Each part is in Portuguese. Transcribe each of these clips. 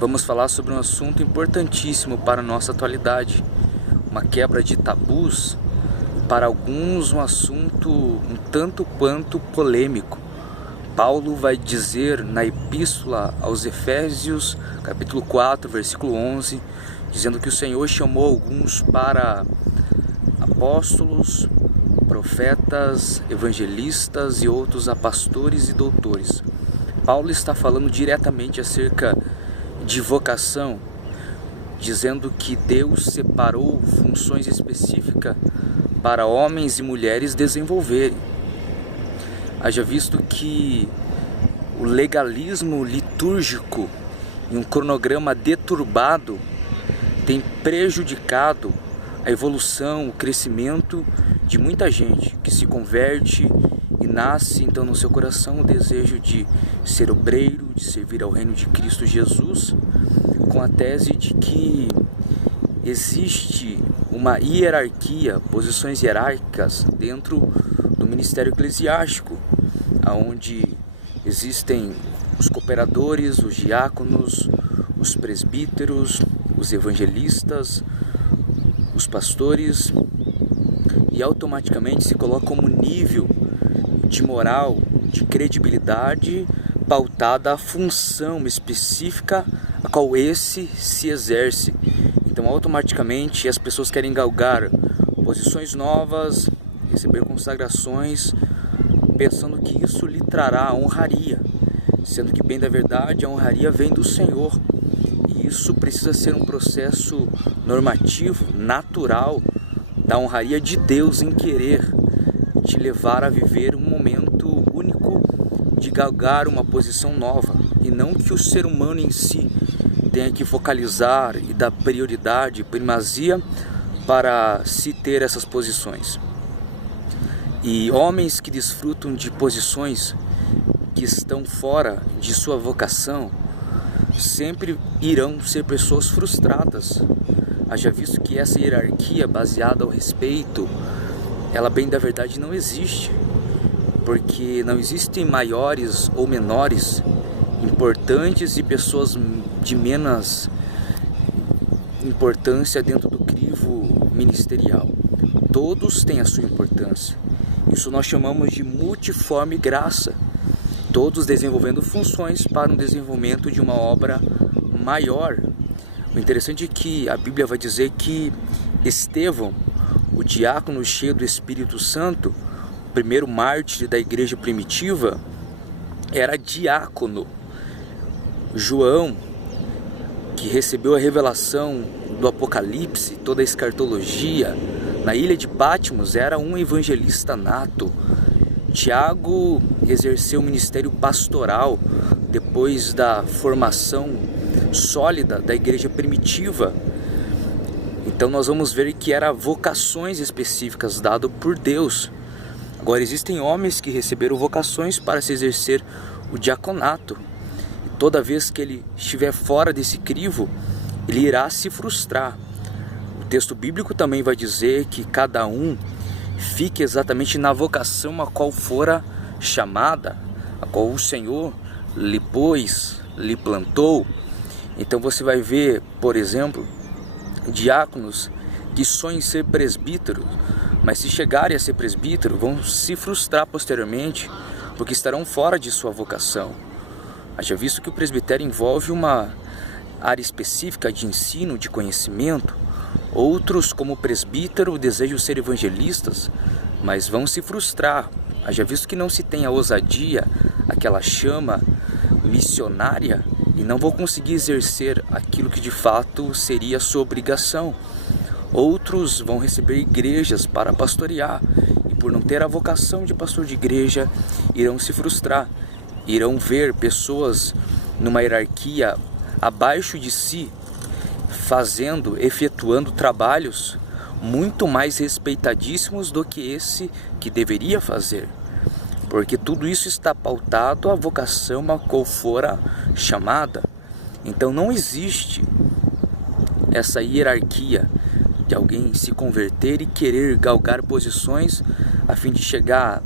vamos falar sobre um assunto importantíssimo para a nossa atualidade, uma quebra de tabus, para alguns um assunto um tanto quanto polêmico. Paulo vai dizer na Epístola aos Efésios, capítulo 4, versículo 11, dizendo que o Senhor chamou alguns para apóstolos, profetas, evangelistas e outros a pastores e doutores. Paulo está falando diretamente acerca de vocação, dizendo que Deus separou funções específicas para homens e mulheres desenvolverem. Haja visto que o legalismo litúrgico e um cronograma deturbado tem prejudicado a evolução, o crescimento de muita gente que se converte e nasce então no seu coração o desejo de ser obreiro, de servir ao reino de Cristo Jesus, com a tese de que existe uma hierarquia, posições hierárquicas dentro do ministério eclesiástico, onde existem os cooperadores, os diáconos, os presbíteros, os evangelistas, os pastores, e automaticamente se coloca como nível de moral, de credibilidade, pautada a função específica a qual esse se exerce. Então automaticamente as pessoas querem galgar posições novas, receber consagrações, pensando que isso lhe trará honraria, sendo que bem da verdade a honraria vem do Senhor. E isso precisa ser um processo normativo, natural, da honraria de Deus em querer te levar a viver um momento único de galgar uma posição nova, e não que o ser humano em si tenha que focalizar e dar prioridade, primazia para se ter essas posições. E homens que desfrutam de posições que estão fora de sua vocação sempre irão ser pessoas frustradas. Haja visto que essa hierarquia baseada ao respeito, ela bem da verdade não existe, porque não existem maiores ou menores, importantes e pessoas de menos importância dentro do crivo ministerial. Todos têm a sua importância. Isso nós chamamos de multiforme graça, todos desenvolvendo funções para um desenvolvimento de uma obra maior. O interessante é que a Bíblia vai dizer que Estevão, o diácono cheio do Espírito Santo, o primeiro mártir da igreja primitiva, era diácono. João, que recebeu a revelação do Apocalipse, toda a escatologia, na ilha de Patmos, era um evangelista nato. Tiago exerceu o ministério pastoral depois da formação sólida da igreja primitiva. Então nós vamos ver que eram vocações específicas dadas por Deus. Agora existem homens que receberam vocações para se exercer o diaconato. E toda vez que ele estiver fora desse crivo, ele irá se frustrar. O texto bíblico também vai dizer que cada um fique exatamente na vocação a qual fora chamada, a qual o Senhor lhe pôs, lhe plantou. Então você vai ver, por exemplo, diáconos que sonham em ser presbíteros, mas se chegarem a ser presbítero, vão se frustrar posteriormente, porque estarão fora de sua vocação. Haja visto que o presbitério envolve uma área específica de ensino, de conhecimento. Outros, como presbítero, desejam ser evangelistas, mas vão se frustrar. Haja visto que não se tem a ousadia, aquela chama missionária, e não vão conseguir exercer aquilo que de fato seria sua obrigação. Outros vão receber igrejas para pastorear, e por não ter a vocação de pastor de igreja, irão se frustrar. Irão ver pessoas numa hierarquia abaixo de si, efetuando trabalhos muito mais respeitadíssimos do que esse que deveria fazer. Porque tudo isso está pautado à vocação a qual fora chamada. Então não existe essa hierarquia de alguém se converter e querer galgar posições a fim de chegar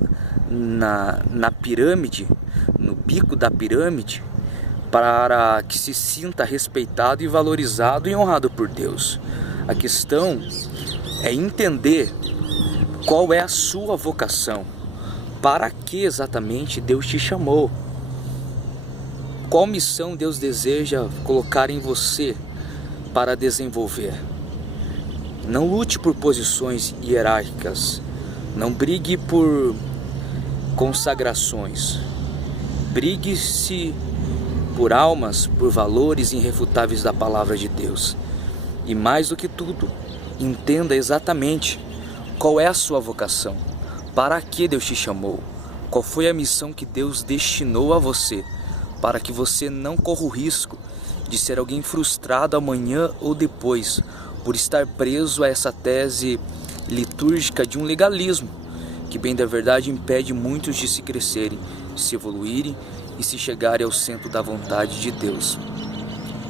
na pirâmide, no pico da pirâmide, para que se sinta respeitado e valorizado e honrado por Deus. A questão é entender qual é a sua vocação, para que exatamente Deus te chamou, qual missão Deus deseja colocar em você para desenvolver. Não lute por posições hierárquicas, não brigue por consagrações, brigue-se por almas, por valores irrefutáveis da palavra de Deus. E mais do que tudo, entenda exatamente qual é a sua vocação, para que Deus te chamou, qual foi a missão que Deus destinou a você, para que você não corra o risco de ser alguém frustrado amanhã ou depois, por estar preso a essa tese litúrgica de um legalismo, que bem da verdade impede muitos de se crescerem, de se evoluírem e se chegarem ao centro da vontade de Deus.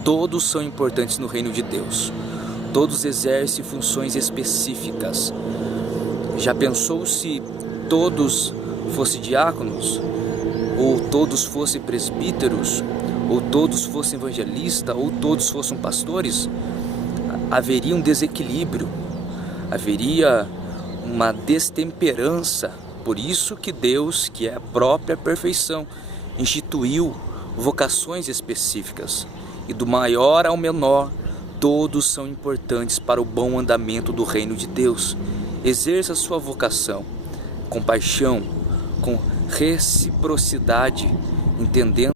Todos são importantes no reino de Deus, todos exercem funções específicas. Já pensou se todos fossem diáconos, ou todos fossem presbíteros, ou todos fossem evangelistas, ou todos fossem pastores? Haveria um desequilíbrio, haveria uma destemperança. Por isso que Deus, que é a própria perfeição, instituiu vocações específicas, e do maior ao menor, todos são importantes para o bom andamento do reino de Deus. Exerça a sua vocação com paixão, com reciprocidade, entendendo